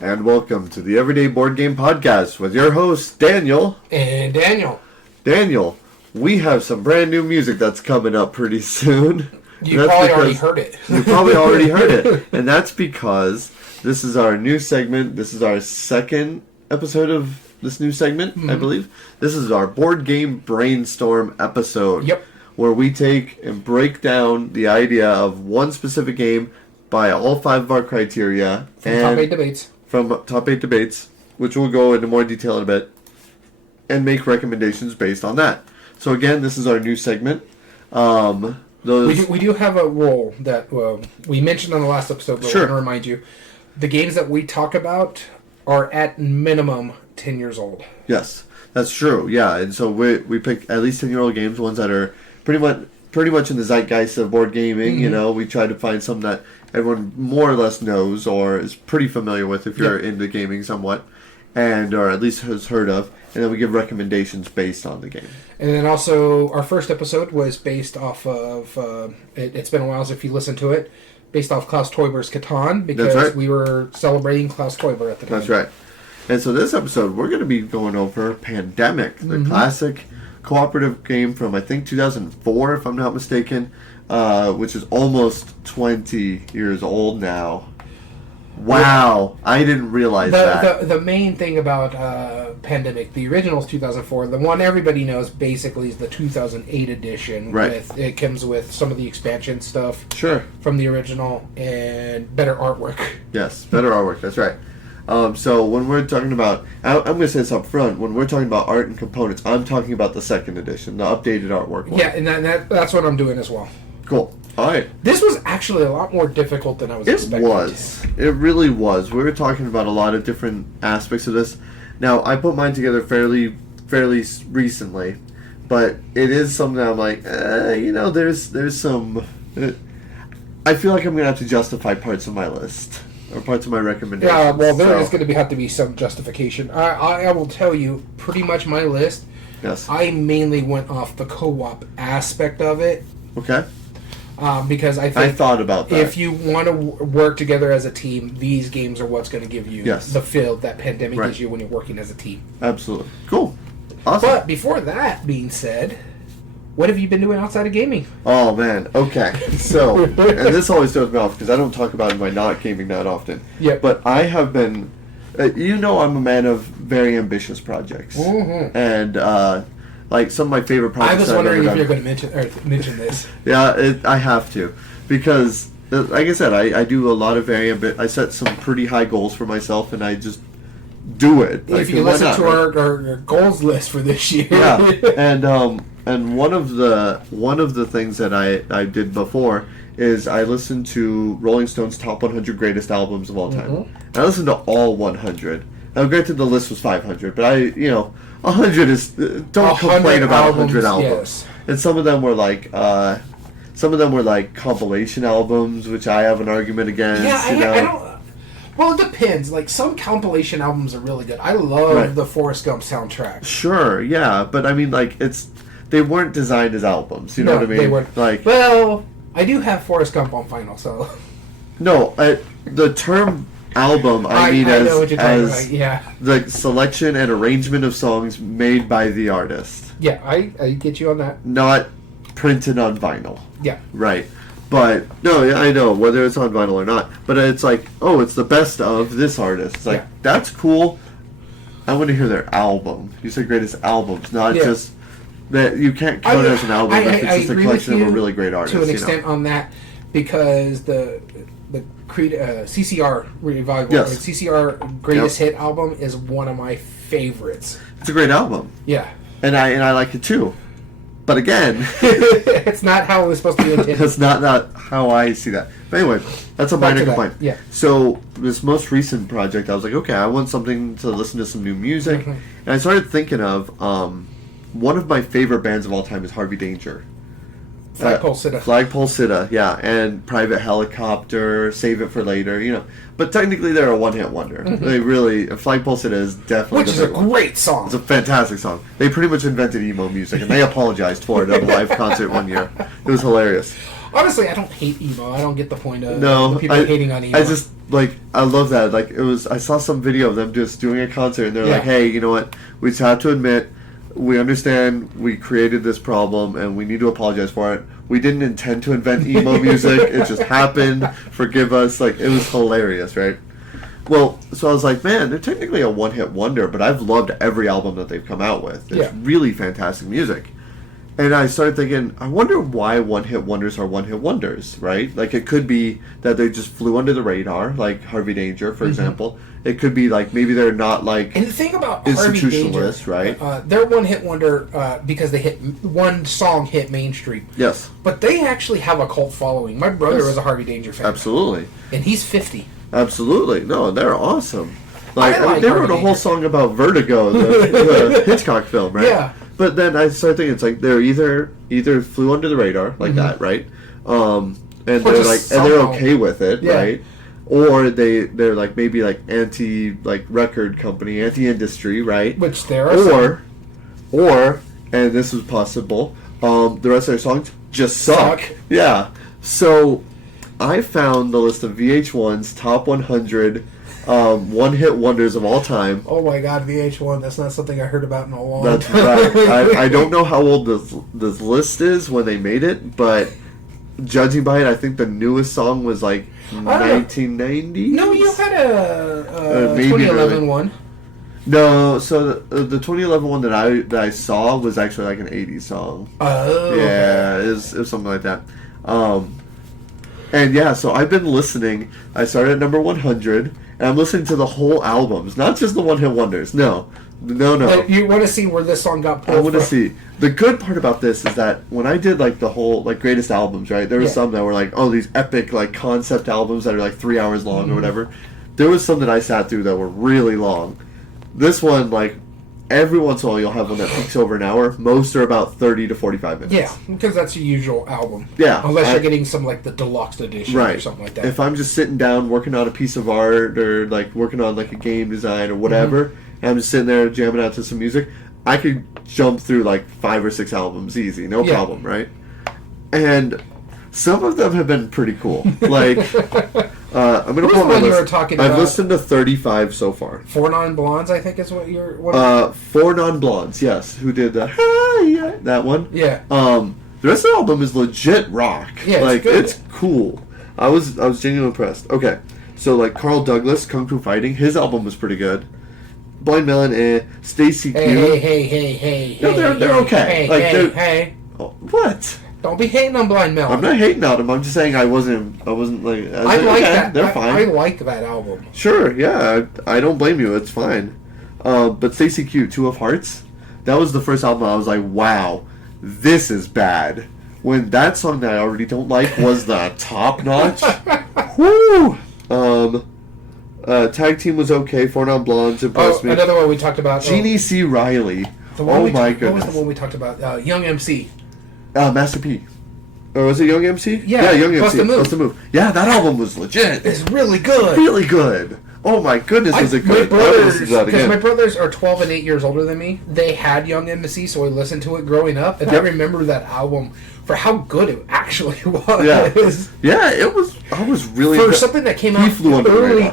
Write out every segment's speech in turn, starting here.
and welcome to the Everyday Board Game Podcast with your host, Daniel. And Daniel. Daniel, we have some brand new music that's coming up pretty soon. You probably already heard it. You probably already heard it. And that's because this is our new segment. This is our second episode of this new segment, I believe. This is our Board Game Brainstorm episode. Yep. Where we take and break down the idea of one specific game by all 5 of our criteria. From top 8 debates, which we'll go into more detail in a bit, and make recommendations based on that. So again, this is our new segment. We do have a rule that we mentioned on the last episode, but Sure. we're going to remind you. The games that we talk about are at minimum 10 years old. Yes, that's true. Yeah, and so we pick at least 10-year-old games, ones that are pretty much in the zeitgeist of board gaming. Mm-hmm. You know, we try to find some that everyone more or less knows or is pretty familiar with if you're into gaming somewhat, or at least has heard of, and then we give recommendations based on the game. And then also, our first episode was based off of, it's been a while if you listened to it, based off Klaus Teuber's Catan, because we were celebrating Klaus Teuber at the time. That's right. And so this episode, we're going to be going over Pandemic, the classic cooperative game from, I think, 2004, if I'm not mistaken, which is almost 20 years old now. Wow, I didn't realize that. The main thing about Pandemic, the original is 2004. The one everybody knows basically is the 2008 edition. Right. It comes with some of the expansion stuff from the original and better artwork. Yes, better artwork, that's right. So when we're talking about, I'm going to say this up front, when we're talking about art and components, I'm talking about the second edition, the updated artwork one. Yeah, and that's what I'm doing as well. Cool. All right. This was actually a lot more difficult than I was expecting. It was. It really was. We were talking about a lot of different aspects of this. Now, I put mine together fairly recently, but it is something that I'm like, there's some... I feel like I'm going to have to justify parts of my list, or parts of my recommendations. Yeah, well, there is going to have to be some justification. I will tell you, pretty much my list, I mainly went off the co-op aspect of it. Okay. Because I think I thought about that. If you want to work together as a team, these games are what's going to give you the feel that Pandemic gives you when you're working as a team. Absolutely. Cool. Awesome. But before that being said, what have you been doing outside of gaming? Oh, man. Okay. So, and this always throws me off because I don't talk about my not gaming that often. Yep. But I have been, I'm a man of very ambitious projects. Mm-hmm. And, like some of my favorite projects. I was wondering if you're going to mention this. Yeah, I have to, because like I said, I do a lot of I set some pretty high goals for myself, and I just do it. If you listen to our goals list for this year, and one of the things that I did before is I listened to Rolling Stone's top 100 greatest albums of all time. And I listened to all 100. Now, granted, the list was 500, but 100 is... Don't complain about 100 albums. Yes. And some of them were like compilation albums, which I have an argument against. Yeah, I don't... Well, it depends. Like, some compilation albums are really good. I love the Forrest Gump soundtrack. Sure, yeah, but I mean, like, they weren't designed as albums. You know what I mean? They weren't. Like, well, I do have Forrest Gump on vinyl, so... No, the term... album, I mean as the selection and arrangement of songs made by the artist. Yeah, I get you on that. Not printed on vinyl. Yeah. Right. But, no, I know, whether it's on vinyl or not. But it's like, oh, it's the best of this artist. It's like, that's cool. I want to hear their album. You said greatest albums, not just... that you can't count it as an album if it's just a collection of a really great artist. To an extent on that, because the CCR revival, CCR greatest hit album is one of my favorites. It's a great album. Yeah, and I like it too. But again, it's not how it was supposed to be intended. That's not how I see that. But anyway, that's a minor complaint. Yeah. So this most recent project, I was like, okay, I want something to listen to some new music, and I started thinking of one of my favorite bands of all time is Harvey Danger. Flagpole Sitta. Flagpole Sitta, yeah, and Private Helicopter, Save It for Later, But technically, they're a one-hit wonder. They really, Flagpole Sitta is definitely which is a great song. It's a fantastic song. They pretty much invented emo music, and they apologized for it at a live concert one year. It was hilarious. Honestly, I don't hate emo. I don't get the point of the people hating on emo. I just, I love that. Like, I saw some video of them just doing a concert, and they're like, hey, you know what? We just have to admit, we understand we created this problem, and we need to apologize for it. We didn't intend to invent emo music. It just happened. Forgive us. Like, it was hilarious, right? Well, so I was like, man, they're technically a one-hit wonder, but I've loved every album that they've come out with. It's really fantastic music. And I started thinking, I wonder why one-hit wonders are one-hit wonders, right? Like, it could be that they just flew under the radar, like Harvey Danger, for example. It could be, like, maybe they're not, like, and the thing about Harvey Danger, right? They're one-hit wonder because they one song hit mainstream. Yes. But they actually have a cult following. My brother was a Harvey Danger fan. Absolutely. And he's 50. Absolutely. No, they're awesome. Like, they wrote a whole Danger. Song about Vertigo, the Hitchcock film, right? Yeah. But then I started thinking, it's like they're either flew under the radar like that, right? And they're like, and they're okay with it, right? Or they're like maybe like record company, anti-industry, right? Which there are or and this is possible. The rest of their songs just suck. Yeah. So I found the list of VH1's top 100 one-hit wonders of all time. Oh my God, VH1! That's not something I heard about in a long That's time. right. I don't know how old this list is when they made it, but judging by it, I think the newest song was like 1990. No, you had a 2011 one. No, so the 2011 one that I saw was actually like an 80s song. Oh. Yeah, it was something like that. And yeah, so I've been listening. I started at number 100. And I'm listening to the whole albums, not just the one-hit wonders. No. But you want to see where this song got pulled I want to see. The good part about this is that when I did, like, the whole, like, greatest albums, right, there were some that were, like, oh, these epic, like, concept albums that are, like, 3 hours long or whatever. There was some that I sat through that were really long. This one, like, every once in a while you'll have one that peaks over an hour. Most are about 30 to 45 minutes. Yeah, because that's your usual album. Yeah. Unless you're getting some, like, the deluxe edition or something like that. If I'm just sitting down working on a piece of art or, like, working on, like, a game design or whatever, and I'm just sitting there jamming out to some music, I could jump through, like, 5 or 6 albums easy. No problem, right? And some of them have been pretty cool. Like, I'm going to pull my list. I've listened to 35 so far. 4 Non-Blondes, I think is what you're... 4 Non-Blondes, yes. Who did the... that one? Yeah. The rest of the album is legit rock. Yeah, like, good. It's cool. I was genuinely impressed. Okay, so, like, Carl Douglas, Kung Fu Fighting, his album was pretty good. Blind Melon, Stacy Q. Hey. No, they're okay. Hey. Oh, what? Don't be hating on Blind Melon. I'm not hating on them. I'm just saying I wasn't like... I like that. They're fine. I like that album. Sure, yeah. I don't blame you. It's fine. But Stacy Q, Two of Hearts, that was the first album I was like, wow, this is bad. When that song that I already don't like was the top notch. Woo! Tag Team was okay. 4 Non-Blondes impressed me. Another one we talked about. Jeannie C. Riley. Oh my goodness. What was the one we talked about? Young MC. Master P. Or was it Young MC? Yeah, Young MC. Bust the Move. Yeah, that album was legit. It's really good. Really good. Oh my goodness, was it good? Because my brothers are 12 and 8 years older than me. They had Young MC, so I listened to it growing up, and I remember that album for how good it actually was. Yeah, it was. I was really for something that came out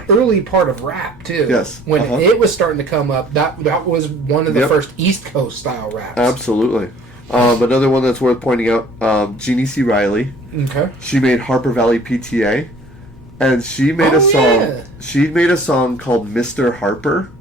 early part of rap too. Yes, when it was starting to come up, that was one of the first East Coast style raps. Absolutely. Another one that's worth pointing out, Jeannie C. Riley. Okay. She made Harper Valley PTA, and she made a song. Yeah. She made a song called Mr. Harper,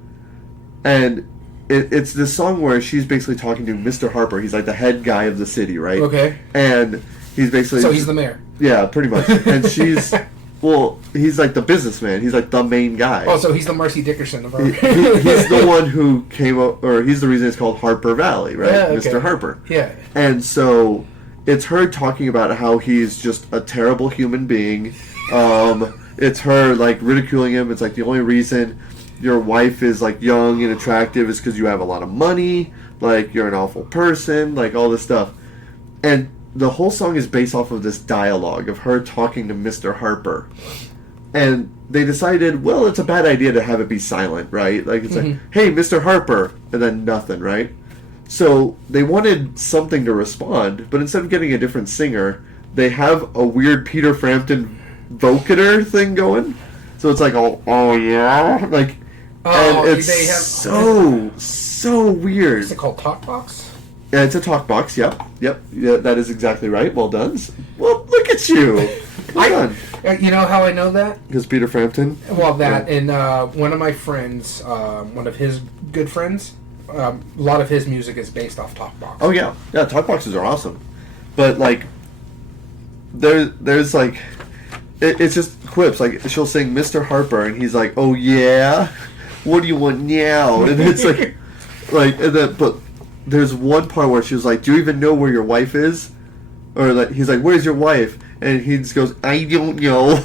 and it's this song where she's basically talking to Mr. Harper. He's like the head guy of the city, right? Okay. And he's basically... So he's the mayor. Yeah, pretty much. And she's... Well, he's like the businessman. He's like the main guy. Oh, so he's the Marcy Dickerson of our... he's the one who came up... Or he's the reason it's called Harper Valley, right? Yeah, okay. Mr. Harper. Yeah. And so it's her talking about how he's just a terrible human being. It's her, like, ridiculing him. It's like the only reason your wife is, like, young and attractive is because you have a lot of money. Like, you're an awful person. Like, all this stuff. And the whole song is based off of this dialogue of her talking to Mr. Harper. And they decided, well, it's a bad idea to have it be silent, right? Like, it's like, hey, Mr. Harper, and then nothing, right? So they wanted something to respond, but instead of getting a different singer, they have a weird Peter Frampton vocator thing going. So it's like, oh yeah, like, and it's they have so weird. Is it called Talkbox? Yeah, it's a talk box. Yep. Yeah, that is exactly right. Well done. Well, look at you. Well done. You know how I know that? Because Peter Frampton. Well, that and one of my friends, one of his good friends, a lot of his music is based off Talkbox. Oh yeah, talk boxes are awesome, but like, there's like, it's just quips. Like she'll sing Mr. Harper, and he's like, oh yeah, what do you want now? And it's like, and then but there's one part where she was like, do you even know where your wife is? Or like he's like, where's your wife? And he just goes, I don't know.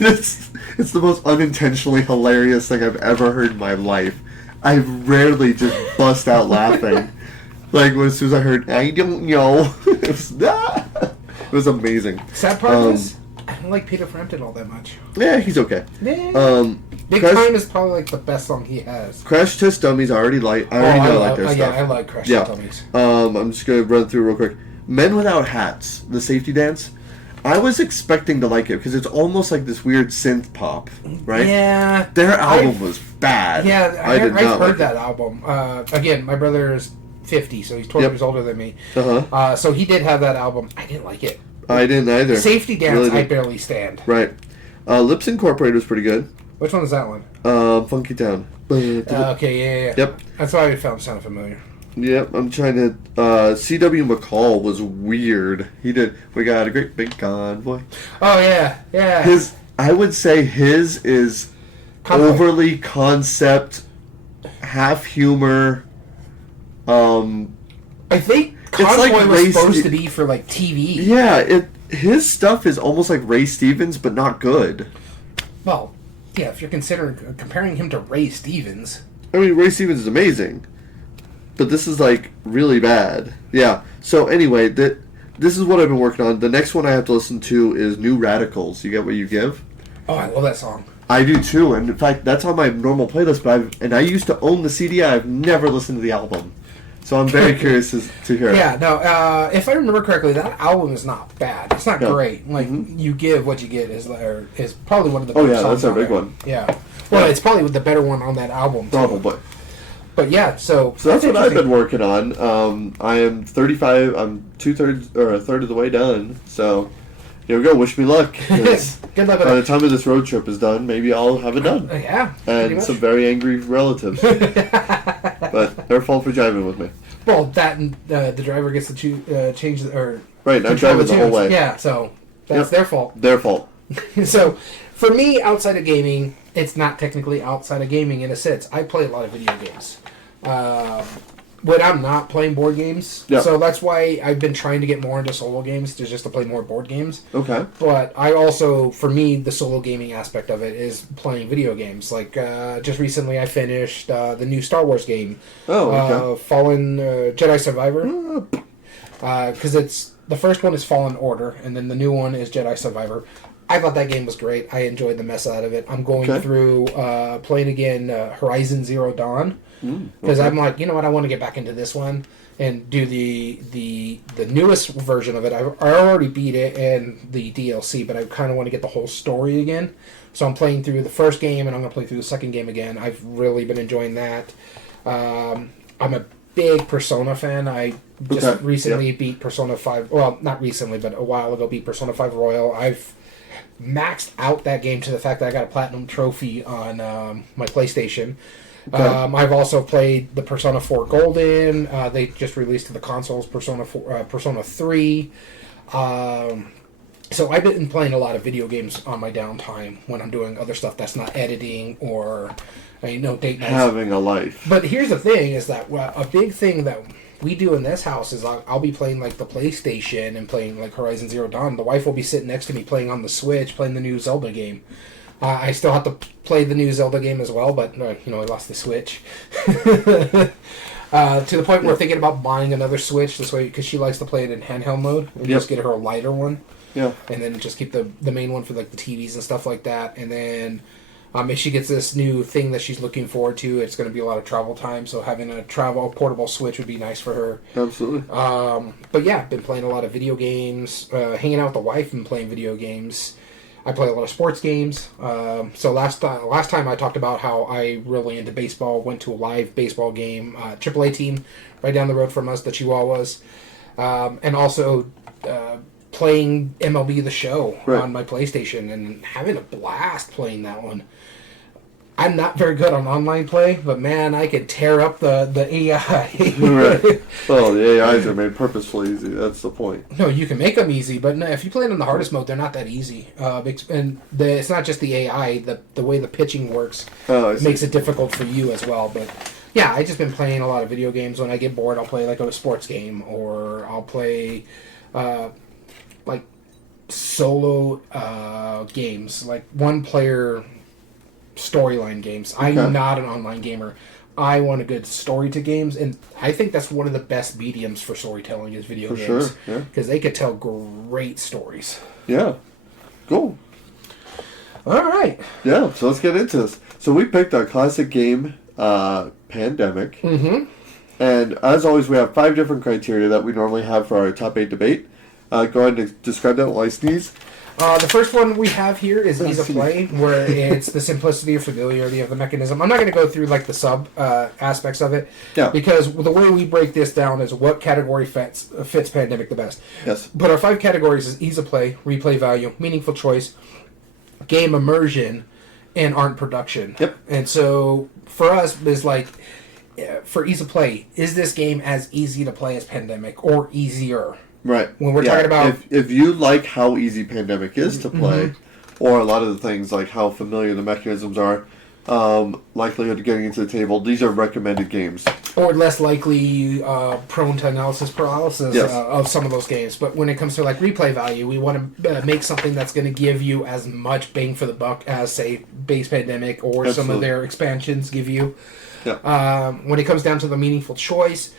It's the most unintentionally hilarious thing I've ever heard in my life. I rarely just bust out laughing. Like as soon as I heard, I don't know. It was amazing. Sad part is, I don't like Peter Frampton all that much. Yeah, he's okay. Yeah. Big Time is probably like the best song he has. Crash Test Dummies, I already like their stuff. Yeah, I like Crash Test Dummies. I'm just gonna run through real quick. Men Without Hats, the safety dance. I was expecting to like it because it's almost like this weird synth pop, right? Yeah. Their album was bad. Yeah, I've heard that album. Again, my brother is 50, so he's 12 years older than me. So he did have that album. I didn't like it. I didn't either. Safety Dance, really I barely stand. Right. Lips Incorporated was pretty good. Which one is that one? Funky Town. Okay, yeah. Yep. That's why I found it sounded familiar. Yep, I'm trying to. C.W. McCall was weird. He did. We got a great big convoy. Oh yeah. I would say his is overly concept, half humor. I think Convoy was supposed to be for like TV. Yeah, his stuff is almost like Ray Stevens, but not good. Well, yeah, if you're comparing him to Ray Stevens. I mean, Ray Stevens is amazing. But this is, like, really bad. Yeah. So, anyway, this is what I've been working on. The next one I have to listen to is New Radicals. You Get What You Give? Oh, I love that song. I do, too. And, in fact, that's on my normal playlist. But I used to own the CD. I've never listened to the album. So, I'm very curious to hear it. Yeah, no, if I remember correctly, that album is not bad. It's not great. Like, You Give What You Get is probably one of the better songs. Oh, yeah, that's our big one. Yeah. Well, it's probably the better one on that album, too. Probably. But yeah, so that's what I've been working on. I am 35. I'm a third of the way done. So here we go. Wish me luck. Good luck. By the time of this road trip is done, maybe I'll have it done. Yeah. And some very angry relatives. But their fault for driving with me. Well, that and the driver gets to change right. I'm driving the whole way. Yeah. So that's their fault. Their fault. So for me, outside of gaming, it's not technically outside of gaming in a sense. I play a lot of video games. When I'm not playing board games. Yep. So that's why I've been trying to get more into solo games, just to play more board games. Okay. But I also, for me, the solo gaming aspect of it is playing video games. Like, just recently I finished the new Star Wars game. Oh, okay. Fallen Jedi Survivor. Because the first one is Fallen Order, and then the new one is Jedi Survivor. I thought that game was great. I enjoyed the mess out of it. I'm going through playing again Horizon Zero Dawn because I'm like, you know what? I want to get back into this one and do the newest version of it. I already beat it and the DLC, but I kind of want to get the whole story again. So I'm playing through the first game and I'm going to play through the second game again. I've really been enjoying that. I'm a big Persona fan. I just recently beat Persona 5. Well, not recently, but a while ago beat Persona 5 Royal. I've maxed out that game to the fact that I got a platinum trophy on my PlayStation. Okay. I've also played the Persona 4 Golden. They just released to the consoles Persona 3. So I've been playing a lot of video games on my downtime when I'm doing other stuff that's not editing or date nights. Having a life. But here's the thing: is that a big thing that we do in this house is I'll be playing like the PlayStation and playing like Horizon Zero Dawn. The wife will be sitting next to me playing on the Switch, playing the new Zelda game. I still have to play the new Zelda game as well, but I lost the Switch. To the point where we're thinking about buying another Switch this way because she likes to play it in handheld mode and just get her a lighter one. Yeah. And then just keep the main one for like the TVs and stuff like that. And then if she gets this new thing that she's looking forward to, it's going to be a lot of travel time. So having a portable Switch would be nice for her. Absolutely. But yeah, I've been playing a lot of video games, hanging out with the wife and playing video games. I play a lot of sports games. So last time I talked about how I really into baseball. Went to a live baseball game, AAA team right down the road from us, the Chihuahuas, and also playing MLB The Show on my PlayStation and having a blast playing that one. I'm not very good on online play, but man, I could tear up the AI. Right. Well, the AIs are made purposefully easy. That's the point. No, you can make them easy, but no, if you play it on the hardest mode, they're not that easy. It's not just the AI. The way the pitching works makes it difficult for you as well. But yeah, I've just been playing a lot of video games. When I get bored, I'll play like a sports game, or I'll play like solo games, like one-player storyline games. I'm not an online gamer. I want a good story to games, and I think that's one of the best mediums for storytelling is video games. For sure, because they could tell great stories. Yeah. Cool. All right. Yeah, so let's get into this. So we picked our classic game, Pandemic. Mm-hmm. And as always, we have 5 different criteria that we normally have for our top 8 debate. Go ahead and describe that while I sneeze. The first one we have here is ease of play, where it's the simplicity or familiarity of the mechanism. I'm not going to go through like the sub aspects of it, because the way we break this down is what category fits Pandemic the best. Yes. But our 5 categories is ease of play, replay value, meaningful choice, game immersion, and art production. Yep. And so for us, is like, for ease of play, is this game as easy to play as Pandemic or easier? Right. When we're talking about... If you like how easy Pandemic is to play, or a lot of the things like how familiar the mechanisms are, likelihood of getting into the table, these are recommended games. Or less likely prone to analysis paralysis of some of those games. But when it comes to like replay value, we want to make something that's going to give you as much bang for the buck as, say, base Pandemic or some of their expansions give you. Yeah. When it comes down to the meaningful choice,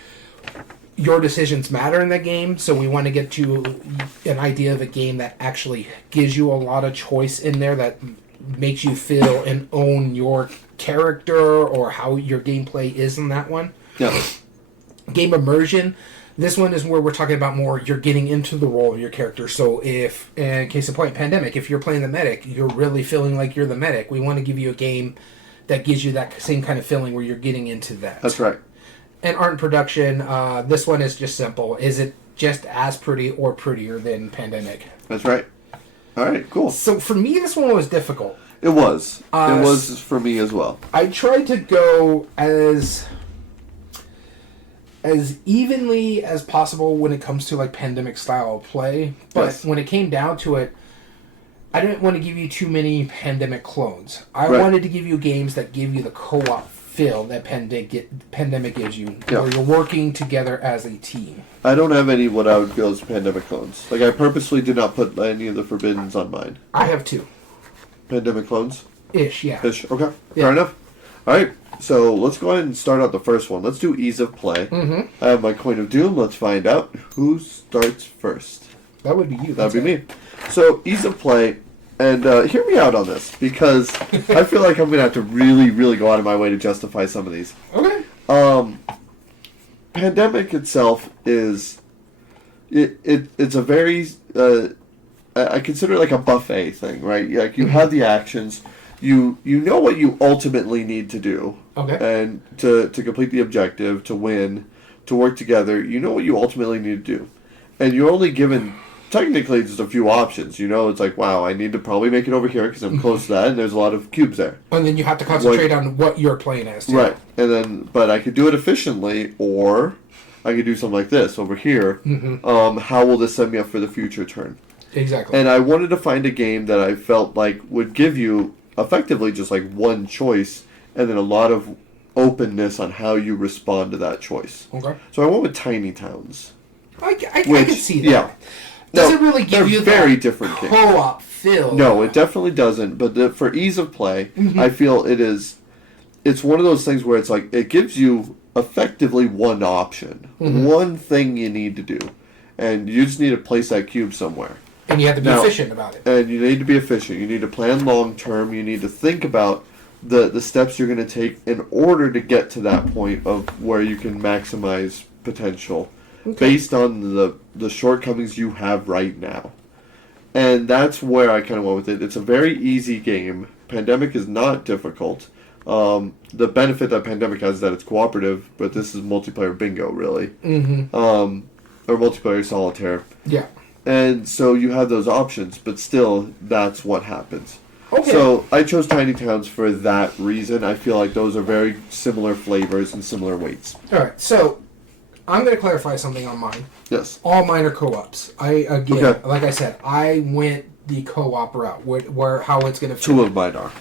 your decisions matter in that game, so we want to get to an idea of a game that actually gives you a lot of choice in there that makes you feel and own your character or how your gameplay is in that one. Yeah. Game immersion. This one is where we're talking about more you're getting into the role of your character. So if, in case of point, Pandemic, if you're playing the medic, you're really feeling like you're the medic. We want to give you a game that gives you that same kind of feeling where you're getting into that. That's right. And art and production, this one is just simple. Is it just as pretty or prettier than Pandemic? That's right. All right, cool. So for me, this one was difficult. It was. It was for me as well. I tried to go as evenly as possible when it comes to like Pandemic style play, but when it came down to it, I didn't want to give you too many Pandemic clones. I wanted to give you games that give you the co-op feel that Pandemic gives you, where you're working together as a team. I don't have any what I would feel as Pandemic clones. Like, I purposely did not put any of the Forbiddens on mine. I have 2. Pandemic clones? Ish, yeah. Ish, okay. Fair enough. Alright, so let's go ahead and start out the first one. Let's do ease of play. Mm-hmm. I have my coin of doom. Let's find out who starts first. That would be you. That would be me. So, ease of play. And hear me out on this, because I feel like I'm going to have to really, really go out of my way to justify some of these. Okay. Pandemic itself is... It's a very... I consider it like a buffet thing, right? Like, you have the actions, you know what you ultimately need to do. Okay. And to complete the objective, to win, to work together, you know what you ultimately need to do. And you're only given... Technically, just a few options. You know, it's like, wow, I need to probably make it over here because I'm close to that, and there's a lot of cubes there. And then you have to concentrate on what you're playing as, too. Right. And then, but I could do it efficiently, or I could do something like this over here. Mm-hmm. How will this set me up for the future turn? Exactly. And I wanted to find a game that I felt like would give you effectively just like one choice, and then a lot of openness on how you respond to that choice. Okay. So I went with Tiny Towns. I can see that. Yeah. Doesn't really give you very that different co-op feel. No, it definitely doesn't. But for ease of play, I feel it's one of those things where it's like it gives you effectively one option, one thing you need to do, and you just need to place that cube somewhere. And you have to be efficient about it. And you need to be efficient. You need to plan long term. You need to think about the steps you're going to take in order to get to that point of where you can maximize potential. Okay. Based on the shortcomings you have right now. And that's where I kind of went with it. It's a very easy game. Pandemic is not difficult. The benefit that Pandemic has is that it's cooperative, but this is multiplayer bingo, really. Mm-hmm. Or multiplayer solitaire. Yeah. And so you have those options, but still, that's what happens. Okay. So I chose Tiny Towns for that reason. I feel like those are very similar flavors and similar weights. All right. So I'm going to clarify something on mine. Yes. All mine are co-ops. Okay. Like I said, I went the co-op route. Where how it's going to fit. 2 of mine are.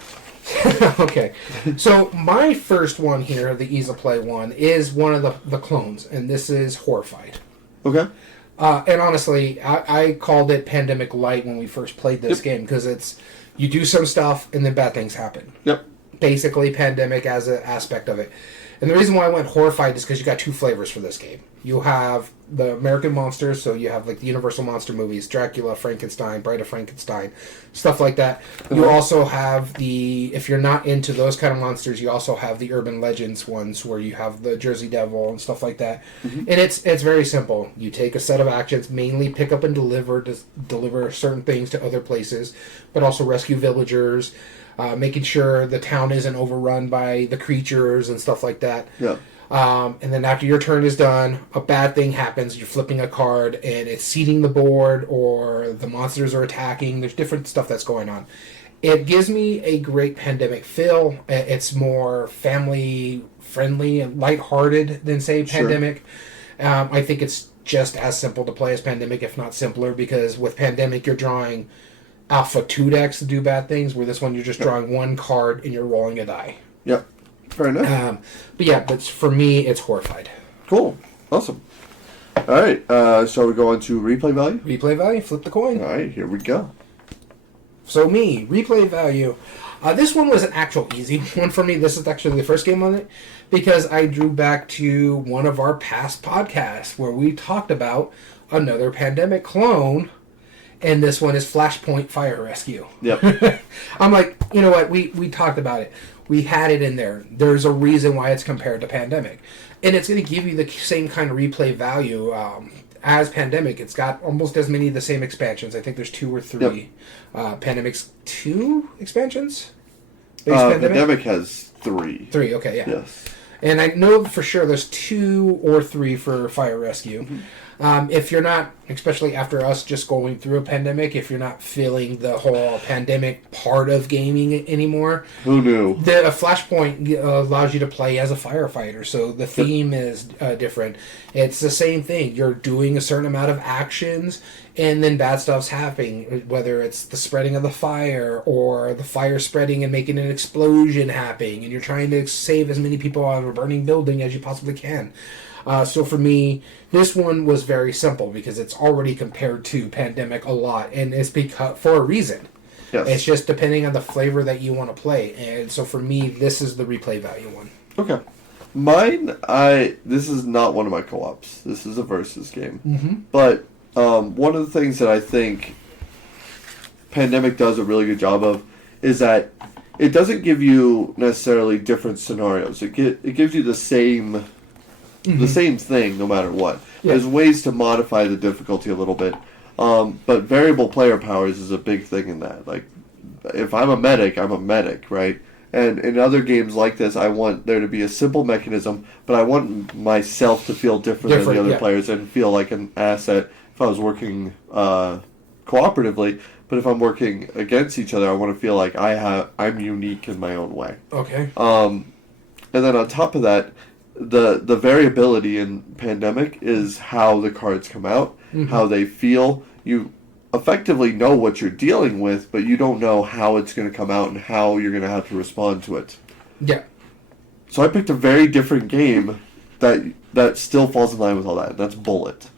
Okay. So my first one here, the ease of play one, is one of the clones, and this is Horrified. Okay. And honestly, I called it Pandemic Light when we first played this game because it's you do some stuff and then bad things happen. Yep. Basically, Pandemic as an aspect of it. And the reason why I went Horrified is because you got 2 flavors for this game. You have the American monsters, so you have like the Universal monster movies, Dracula, Frankenstein, Bride of Frankenstein, stuff like that. You also have if you're not into those kind of monsters, you also have the urban legends ones where you have the Jersey Devil and stuff like that. Mm-hmm. And it's very simple. You take a set of actions, mainly pick up and deliver certain things to other places, but also rescue villagers, making sure the town isn't overrun by the creatures and stuff like that. Yeah. And then after your turn is done, a bad thing happens. You're flipping a card, and it's seeding the board, or the monsters are attacking. There's different stuff that's going on. It gives me a great Pandemic feel. It's more family-friendly and lighthearted than, say, Pandemic. Sure. I think it's just as simple to play as Pandemic, if not simpler, because with Pandemic, you're drawing Alpha 2 decks to do bad things, where this one, you're just drawing 1 card and you're rolling a die. Yep. Fair enough. But for me, it's Horrified. Cool. Awesome. All right. So we go on to replay value? Replay value, flip the coin. All right. Here we go. So me, replay value. This one was an actual easy one for me. This is actually the first game on it because I drew back to one of our past podcasts where we talked about another Pandemic clone, and this one is Flashpoint Fire Rescue. Yep. I'm like, you know what? We talked about it. We had it in there. There's a reason why it's compared to Pandemic. And it's going to give you the same kind of replay value as Pandemic. It's got almost as many of the same expansions. I think there's 2 or 3. Yep. Pandemic's 2 expansions? Pandemic has 3. 3, okay, yeah. Yes. And I know for sure there's 2 or 3 for Fire Rescue. Mm-hmm. If you're not, especially after us just going through a pandemic, if you're not feeling the whole pandemic part of gaming anymore, who knew? The Flashpoint allows you to play as a firefighter, so the theme is different. It's the same thing. You're doing a certain amount of actions, and then bad stuff's happening, whether it's the spreading of the fire or the fire spreading and making an explosion happening, and you're trying to save as many people out of a burning building as you possibly can. So for me, this one was very simple because it's already compared to Pandemic a lot, and it's because for a reason. Yes. It's just depending on the flavor that you want to play, and so for me, this is the replay value one. Okay. Mine, this is not one of my co-ops. This is a versus game. Mm-hmm. But one of the things that I think Pandemic does a really good job of is that it doesn't give you necessarily different scenarios. It gives you the same... Mm-hmm. The same thing, no matter what. Yeah. There's ways to modify the difficulty a little bit, but variable player powers is a big thing in that. Like, if I'm a medic, right? And in other games like this, I want there to be a simple mechanism, but I want myself to feel different than the other players and feel like an asset if I was working cooperatively. But if I'm working against each other, I want to feel like I'm unique in my own way. Okay. And then on top of that, the variability in Pandemic is how the cards come out, mm-hmm. how they feel. You effectively know what you're dealing with, but you don't know how it's going to come out and how you're going to have to respond to it. Yeah. So I picked a very different game that still falls in line with all that, and that's Bullet.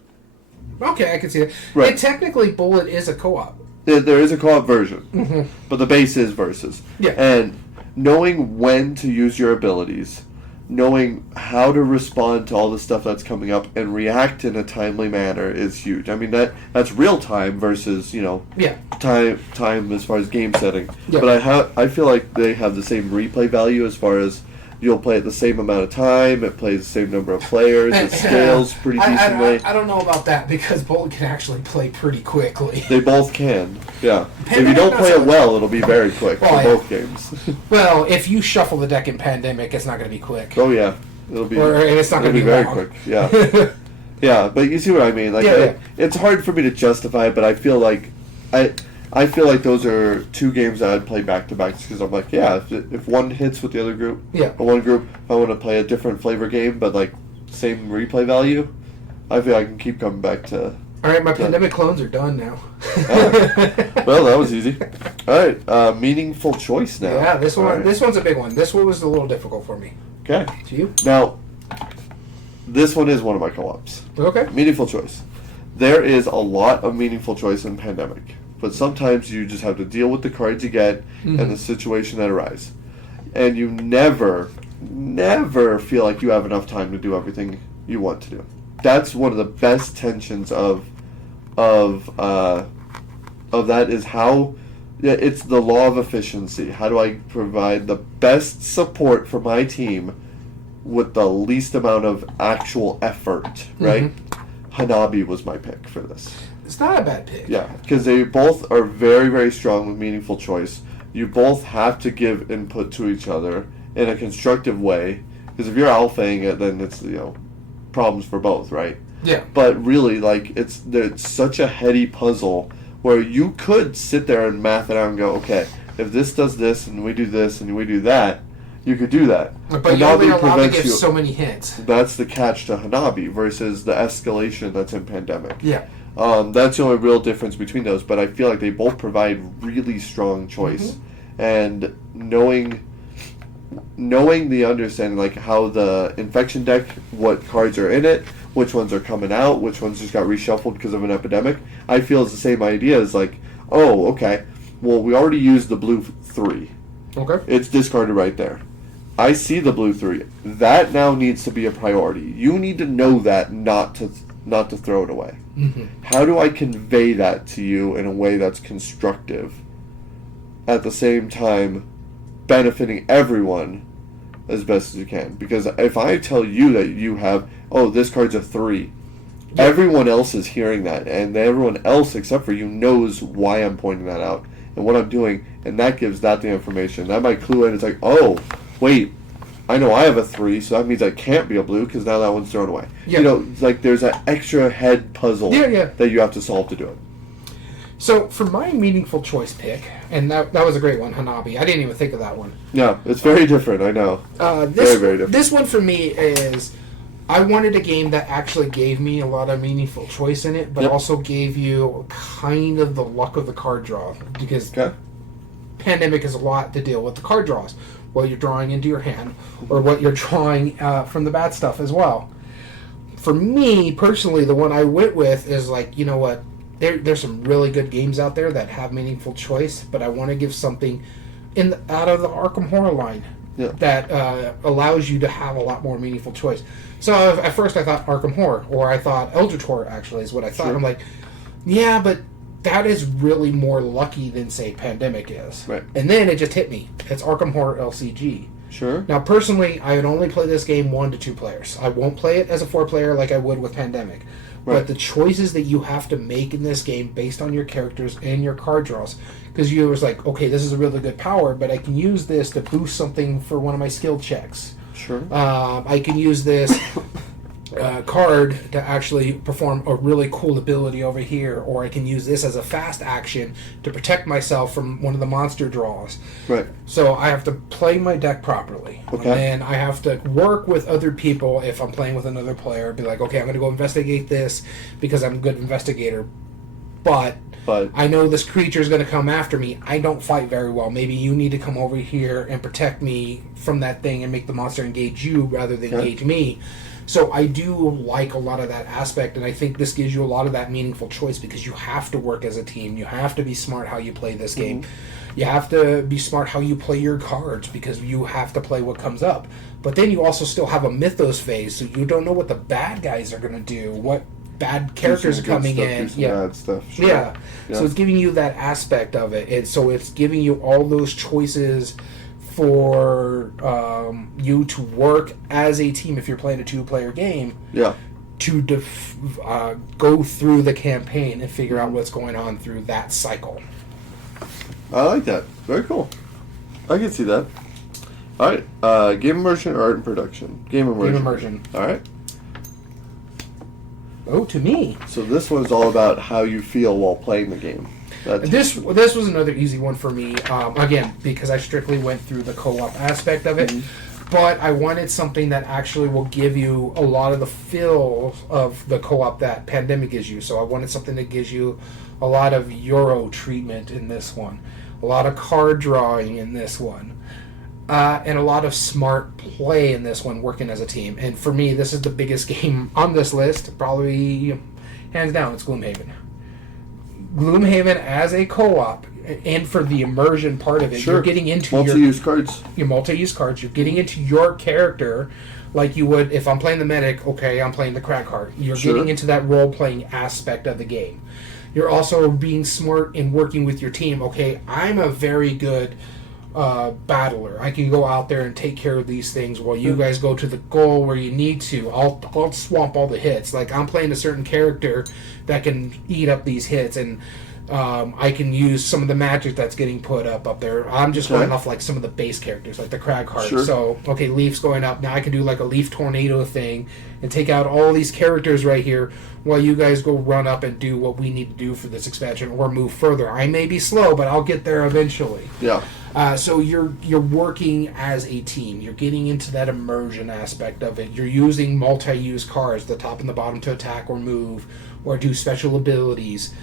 Okay, I can see that. Right. And technically, Bullet is a co-op. There is a co-op version, mm-hmm. but the base is versus. Yeah. And knowing when to use your abilities, knowing how to respond to all the stuff that's coming up and react in a timely manner is huge. I mean, that's real time versus, time as far as game setting. Yeah. But I feel like they have the same replay value as far as you'll play it the same amount of time. It plays the same number of players. It scales pretty decently. I don't know about that because both can actually play pretty quickly. They both can, yeah. Pandemic if you don't play it well, it'll be very quick for both games. Well, if you shuffle the deck in Pandemic, it's not going to be quick. Oh yeah, it'll be. And it's not going to be very long. quick. Yeah, yeah. But you see what I mean? Like, it's hard for me to justify, but I feel like I feel like those are two games that I'd play back to back because I'm like, yeah, if one hits with the other group, or one group, if I want to play a different flavor game, but like same replay value, I feel I can keep coming back to. All right, my Pandemic clones are done now. Well, that was easy. All right, meaningful choice now. Yeah, this one. Right. This one's a big one. This one was a little difficult for me. Okay. To you? Now, this one is one of my co-ops. Okay. Meaningful choice. There is a lot of meaningful choice in Pandemic. But sometimes you just have to deal with the cards you get and the situation that arises. And you never feel like you have enough time to do everything you want to do. That's one of the best tensions of that is how it's the law of efficiency. How do I provide the best support for my team with the least amount of actual effort, right? Hanabi was my pick for this. It's not a bad pick. Yeah, because they both are very, very strong with meaningful choice. You both have to give input to each other in a constructive way. Because if you're alphaing it, then it's problems for both, right? Yeah. But really, like it's such a heady puzzle where you could sit there and math it out and go, okay, if this does this and we do this and we do that, you could do that. But you're only allowed to give so many hints. That's the catch to Hanabi versus the escalation that's in Pandemic. Yeah. That's the only real difference between those, but I feel like they both provide really strong choice. And knowing the understanding, like how the infection deck, what cards are in it, which ones are coming out, which ones just got reshuffled because of an epidemic, I feel it's the same idea as like, oh, okay, well, we already used the blue 3. Okay. It's discarded right there. I see the blue 3. That now needs to be a priority. You need to know that not to throw it away. How do I convey that to you in a way that's constructive, at the same time benefiting everyone as best as you can? Because if I tell you that you have, oh, this card's a 3, everyone else is hearing that, and everyone else except for you knows why I'm pointing that out and what I'm doing, and that gives that the information. That might clue in. It's like, oh, wait, I know I have a 3, so that means I can't be a blue because now that one's thrown away. Yeah. Like there's that extra head puzzle that you have to solve to do it. So for my meaningful choice pick, and that was a great one, Hanabi. I didn't even think of that one. Yeah, it's very different, I know. Very, very different. This one for me is, I wanted a game that actually gave me a lot of meaningful choice in it, but also gave you kind of the luck of the card draw. Because Pandemic is a lot to deal with the card draws. What you're drawing into your hand, or what you're drawing from the bad stuff as well. For me, personally, the one I went with is like, you know what, there's some really good games out there that have meaningful choice, but I want to give something out of the Arkham Horror line that allows you to have a lot more meaningful choice. So at first I thought Arkham Horror, or I thought Eldritch Horror actually is what I thought. I'm like, yeah, but that is really more lucky than, say, Pandemic is. Right. And then it just hit me. It's Arkham Horror LCG. Sure. Now, personally, I would only play this game 1 to 2 players. I won't play it as a 4-player like I would with Pandemic. Right. But the choices that you have to make in this game based on your characters and your card draws, because you was like, okay, this is a really good power, but I can use this to boost something for one of my skill checks. Sure. I can use this card to actually perform a really cool ability over here, or I can use this as a fast action to protect myself from one of the monster draws. Right. So I have to play my deck properly. Okay. And then I have to work with other people if I'm playing with another player. Be like, okay, I'm going to go investigate this because I'm a good investigator. But I know this creature is going to come after me. I don't fight very well. Maybe you need to come over here and protect me from that thing and make the monster engage you rather than engage me. So I do like a lot of that aspect, and I think this gives you a lot of that meaningful choice because you have to work as a team. You have to be smart how you play this game. You have to be smart how you play your cards because you have to play what comes up. But then you also still have a mythos phase, so you don't know what the bad guys are going to do, what bad characters are coming in. Bad stuff. Sure. Yeah. So it's giving you that aspect of it. And so it's giving you all those choices for you to work as a team if you're playing a 2-player game. Yeah. To go through the campaign and figure out what's going on through that cycle. I like that. Very cool. I can see that. All right. Game immersion or art and production? Game immersion. Game immersion. All right. Oh, to me. So this one's all about how you feel while playing the game. This was another easy one for me. Again, because I strictly went through the co-op aspect of it. Mm-hmm. But I wanted something that actually will give you a lot of the feel of the co-op that Pandemic gives you. So I wanted something that gives you a lot of Euro treatment in this one, a lot of card drawing in this one, and a lot of smart play in this one, working as a team. And for me, this is the biggest game on this list, probably hands down, it's Gloomhaven. Gloomhaven as a co-op, and for the immersion part of it, sure. You're getting into multi-use cards. Your multi-use cards. You're getting into your character like you would if I'm playing the medic. Okay, I'm playing the crack card. You're sure. getting into that role-playing aspect of the game. You're also being smart in working with your team. Okay, I'm a very good battler. I can go out there and take care of these things while you guys go to the goal where you need to. I'll swamp all the hits. Like, I'm playing a certain character that can eat up these hits, and I can use some of the magic that's getting put up there. I'm just going off like some of the base characters, like the crag card. Sure. So, okay, Leaf's going up. Now I can do like a Leaf Tornado thing and take out all these characters right here while you guys go run up and do what we need to do for this expansion or move further. I may be slow, but I'll get there eventually. Yeah. So you're working as a team. You're getting into that immersion aspect of it. You're using multi-use cards, the top and the bottom, to attack or move or do special abilities.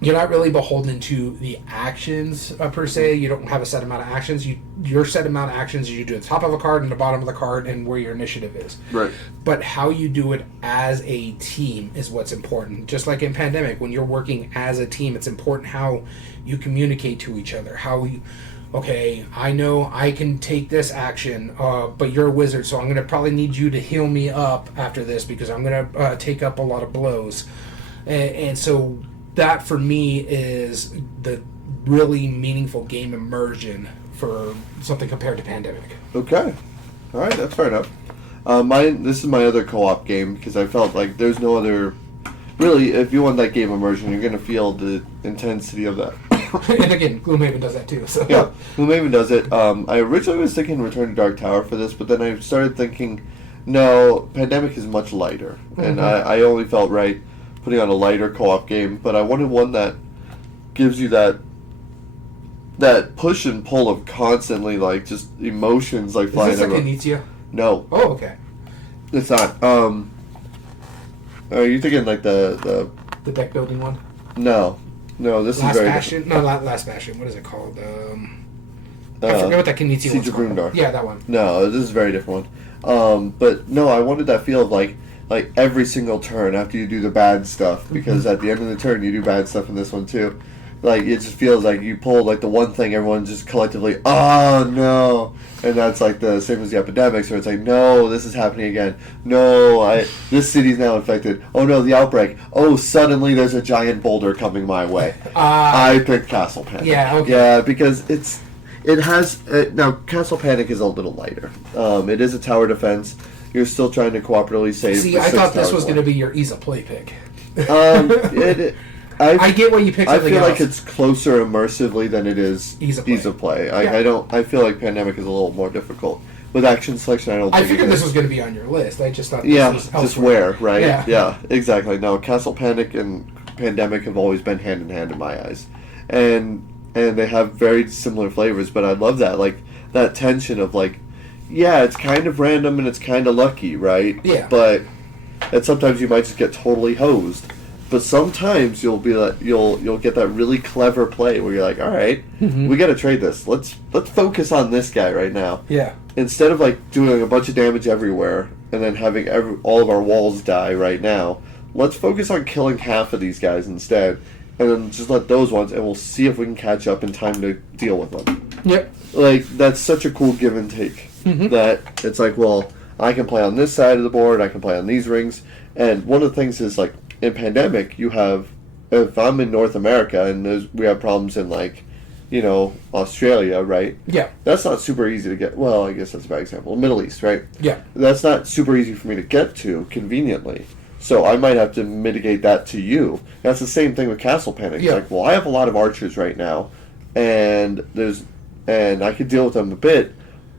You're not really beholden to the actions per se. You don't have a set amount of actions. Your set amount of actions is you do the top of a card and the bottom of the card and where your initiative is. Right. But how you do it as a team is what's important. Just like in Pandemic, when you're working as a team, it's important how you communicate to each other. How you, okay, I know I can take this action, but you're a wizard, so I'm going to probably need you to heal me up after this because I'm going to take up a lot of blows. And so that for me is the really meaningful game immersion for something compared to Pandemic. Okay. All right, that's fair enough. This is my other co-op game because I felt like there's no other... Really, if you want that game immersion, you're going to feel the intensity of that. And again, Gloomhaven does that too. So. Yeah, Gloomhaven does it. I originally was thinking Return to Dark Tower for this, but then I started thinking, no, Pandemic is much lighter. Mm-hmm. And I only felt right putting on a lighter co-op game, but I wanted one that gives you that push and pull of constantly, like, just emotions, like, flying over. Is this like Anitia? No. Oh, okay. It's not. Are you thinking, like, the deck building one? No, this Last is very Bastion? different. No, not Last Bastion. What is it called? I forget what that Knizia one's called. Brundar. Yeah, that one. No, this is a very different one. But, no, I wanted that feel of, like every single turn after you do the bad stuff, because at the end of the turn you do bad stuff in this one too. Like, it just feels like you pull like the one thing everyone just collectively, oh no, and that's like the same as the epidemics where it's like, no, this is happening again. No, this city's now infected. Oh no, the outbreak. Oh, suddenly there's a giant boulder coming my way. I picked Castle Panic. Yeah, okay. Yeah, because it has now Castle Panic is a little lighter. It is a tower defense. You're still trying to cooperatively save. See, I thought this was going to be your ease of play pick. I get what you picked. I feel like it's closer immersively than it is ease of play. I feel like Pandemic is a little more difficult with action selection. I figured this was going to be on your list. I just thought this was just where, right? Yeah, exactly. No, Castle Panic and Pandemic have always been hand in hand in my eyes, and they have very similar flavors. But I love that, like that tension of like, yeah, it's kind of random and it's kind of lucky, right? Yeah. But and sometimes you might just get totally hosed. But sometimes you'll be like, you'll get that really clever play where you're like, all right, we got to trade this. Let's focus on this guy right now. Yeah. Instead of like doing a bunch of damage everywhere and then having all of our walls die right now, let's focus on killing half of these guys instead, and then just let those ones, and we'll see if we can catch up in time to deal with them. Yep. Like, that's such a cool give and take that it's like, well, I can play on this side of the board, I can play on these rings, and one of the things is like, in Pandemic, you have, if I'm in North America and we have problems in like Australia, right? Yeah. That's not super easy to get. Well, I guess that's a bad example. Middle East, right? Yeah. That's not super easy for me to get to conveniently. So I might have to mitigate that to you. That's the same thing with Castle Panic. It's like, well, I have a lot of archers right now, and I could deal with them a bit,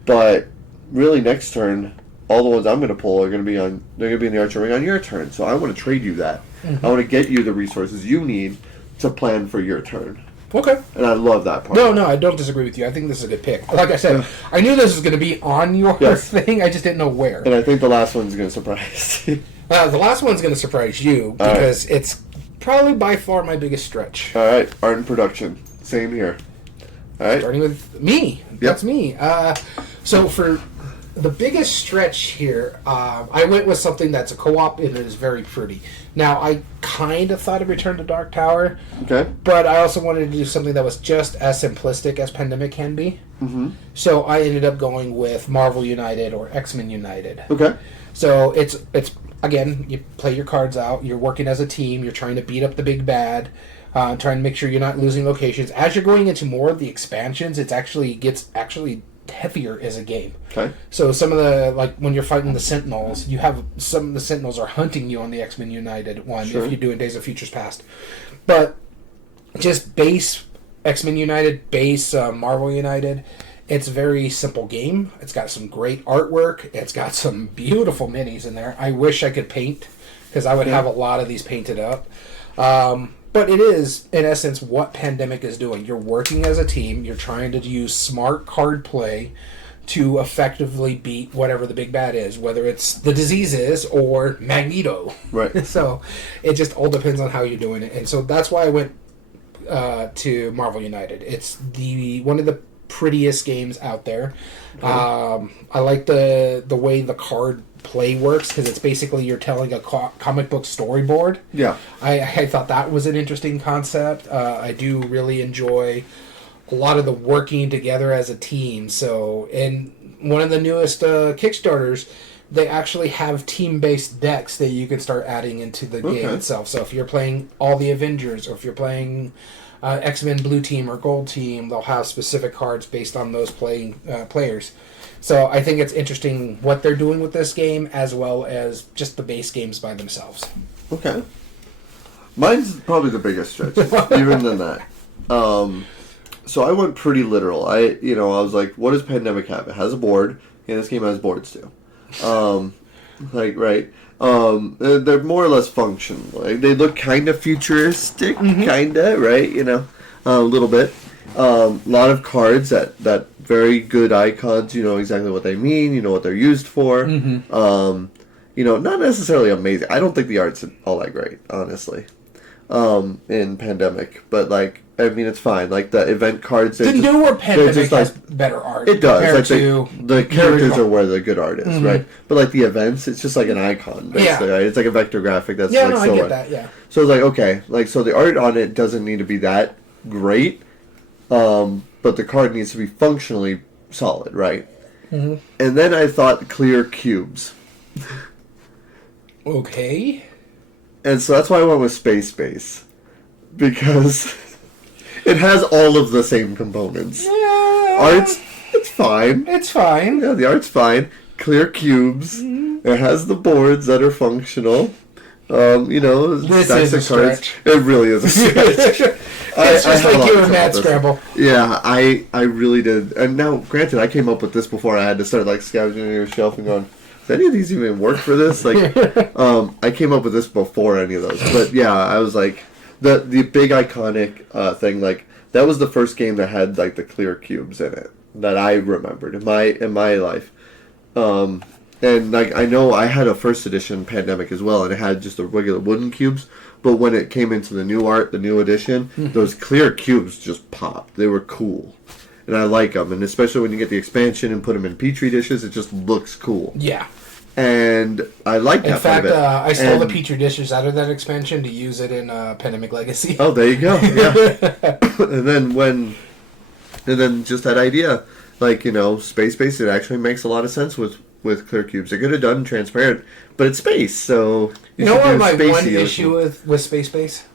but really next turn, all the ones I'm going to pull are going to be on. They're going to be in the archer ring on your turn. So I want to trade you that. I want to get you the resources you need to plan for your turn. Okay. And I love that part. No, I don't disagree with you. I think this is a good pick. Like I said, I knew this was going to be on your thing. I just didn't know where. And I think the last one's going to surprise you. The last one's going to surprise you because it's probably by far my biggest stretch. All right. Art and production. Same here. All right. Starting with me. Yep. That's me. So for the biggest stretch here, I went with something that's a co-op and it is very pretty. Now, I kind of thought of Return to Dark Tower. Okay. But I also wanted to do something that was just as simplistic as Pandemic can be. Mm-hmm. So I ended up going with Marvel United or X-Men United. Okay. So it's again, you play your cards out, you're working as a team, you're trying to beat up the big bad, trying to make sure you're not losing locations. As you're going into more of the expansions, it gets heavier as a game. Okay. So some of the, like when you're fighting the Sentinels, you have some of the Sentinels are hunting you on the X-Men United one if you're doing Days of Futures Past. But just base X-Men United, base Marvel United, it's a very simple game. It's got some great artwork. It's got some beautiful minis in there. I wish I could paint because I would have a lot of these painted up. But it is, in essence, what Pandemic is doing. You're working as a team. You're trying to use smart card play to effectively beat whatever the big bad is, whether it's the diseases or Magneto. Right. So it just all depends on how you're doing it. And so that's why I went to Marvel United. It's one of the prettiest games out there. I like the way the card play works because it's basically you're telling a comic book storyboard. Yeah. I thought that was an interesting concept. I do really enjoy a lot of the working together as a team. So in one of the newest Kickstarters, they actually have team-based decks that you can start adding into the game itself. So if you're playing all the Avengers, or if you're playing X-Men Blue Team or Gold Team, they'll have specific cards based on those players. So I think it's interesting what they're doing with this game, as well as just the base games by themselves. Okay. Mine's probably the biggest stretch, even than that. So I went pretty literal. I was like, what does Pandemic have? It has a board, and this game has boards too. They're more or less functional. Like, they look kind of futuristic, kind of, right? A little bit. A lot of cards that very good icons. You know exactly what they mean. You know what they're used for. Not necessarily amazing. I don't think the art's all that great, honestly. In Pandemic, but it's fine. Like the event cards, the newer Pandemic has better art. It does. Like to the characters are where the good art is, right? But like the events, it's just like an icon, basically. Right? It's like a vector graphic. That's I get that. Yeah. So it's like okay, so the art on it doesn't need to be that great, but the card needs to be functionally solid, right? And then I thought clear cubes. Okay. And so that's why I went with Space Base. Because it has all of the same components. Yeah. It's fine. It's fine. Yeah, the art's fine. Clear cubes. It has the boards that are functional. This is a stretch. It really is a stretch. It's just like you and Matt Scramble. Yeah, I really did. And now, granted, I came up with this before I had to start scavenging your shelf and going, does any of these even work for this? I came up with this before any of those. But yeah, I was like, the big iconic thing, that was the first game that had the clear cubes in it that I remembered in my life. And I know I had a first edition Pandemic as well, and it had just the regular wooden cubes. But when it came into the new art, the new edition, those clear cubes just popped. They were cool. And I like them, and especially when you get the expansion and put them in Petri dishes, it just looks cool. Yeah. And I like that. In fact, I stole the Petri dishes out of that expansion to use it in Pandemic Legacy. Oh, there you go. Yeah. and then just that idea, Space Base, it actually makes a lot of sense with clear cubes. They could have done transparent, but it's space, so you know what my one issue with Space Base?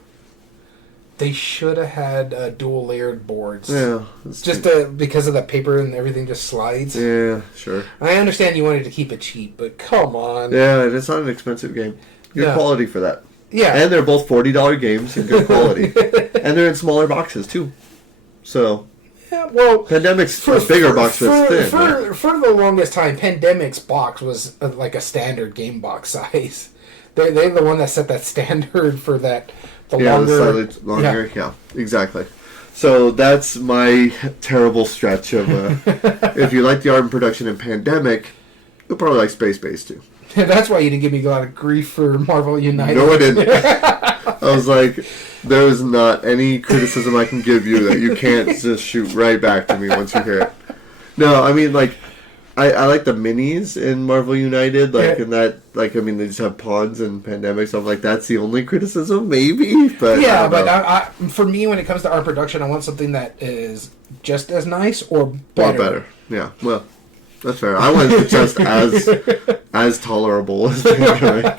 They should have had dual layered boards. Yeah. Just because of the paper and everything just slides. Yeah, sure. I understand you wanted to keep it cheap, but come on. Yeah, and it's not an expensive game. Good quality for that. Yeah. And they're both $40 games and good quality. And they're in smaller boxes, too. So... Yeah, well... Pandemic's a bigger box that's thin. For the longest time, Pandemic's box was like a standard game box size. They're the one that set that standard for that... The slightly longer. Yeah, exactly. So that's my terrible stretch of... if you like the art and production in Pandemic, you'll probably like Space Base, too. That's why you didn't give me a lot of grief for Marvel United. No, I didn't. I was like, there's not any criticism I can give you that you can't just shoot right back to me once you hear it. No, I mean, like, I like the minis in Marvel United, like, in that, like, I mean, they just have pawns and Pandemic, so I'm like, that's the only criticism, maybe? But yeah, but I, for me, when it comes to art production, I want something that is just as nice or better. Well, better, yeah, well... That's fair. I want it just as tolerable as Pandemic.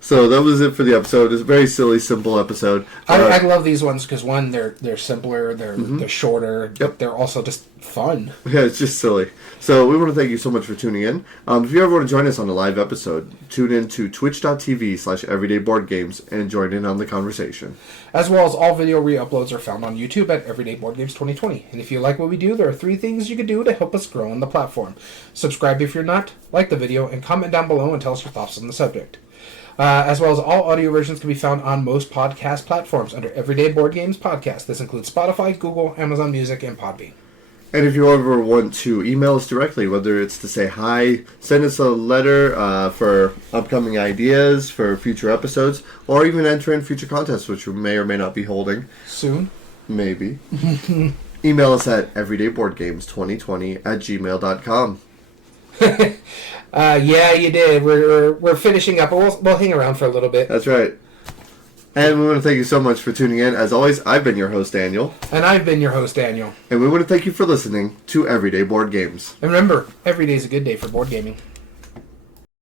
So that was it for the episode. It's a very silly, simple episode. I love these ones because one, they're simpler, they're shorter, but they're also just fun. Yeah, it's just silly. So we want to thank you so much for tuning in. If you ever want to join us on a live episode, tune in to twitch.tv/everydayboardgames and join in on the conversation. As well as all video re-uploads are found on YouTube at Everyday Board Games 2020. And if you like what we do, there are 3 things you can do to help us grow on the platform. Subscribe if you're not, like the video, and comment down below and tell us your thoughts on the subject. As well as all audio versions can be found on most podcast platforms under Everyday Board Games Podcast. This includes Spotify, Google, Amazon Music, and Podbean. And if you ever want to email us directly, whether it's to say hi, send us a letter for upcoming ideas for future episodes, or even enter in future contests, which we may or may not be holding. Soon. Maybe. Email us at everydayboardgames2020@gmail.com. Yeah, you did. We're finishing up. We'll hang around for a little bit. That's right. And we want to thank you so much for tuning in. As always, I've been your host, Daniel. And I've been your host, Daniel. And we want to thank you for listening to Everyday Board Games. And remember, every day's a good day for board gaming.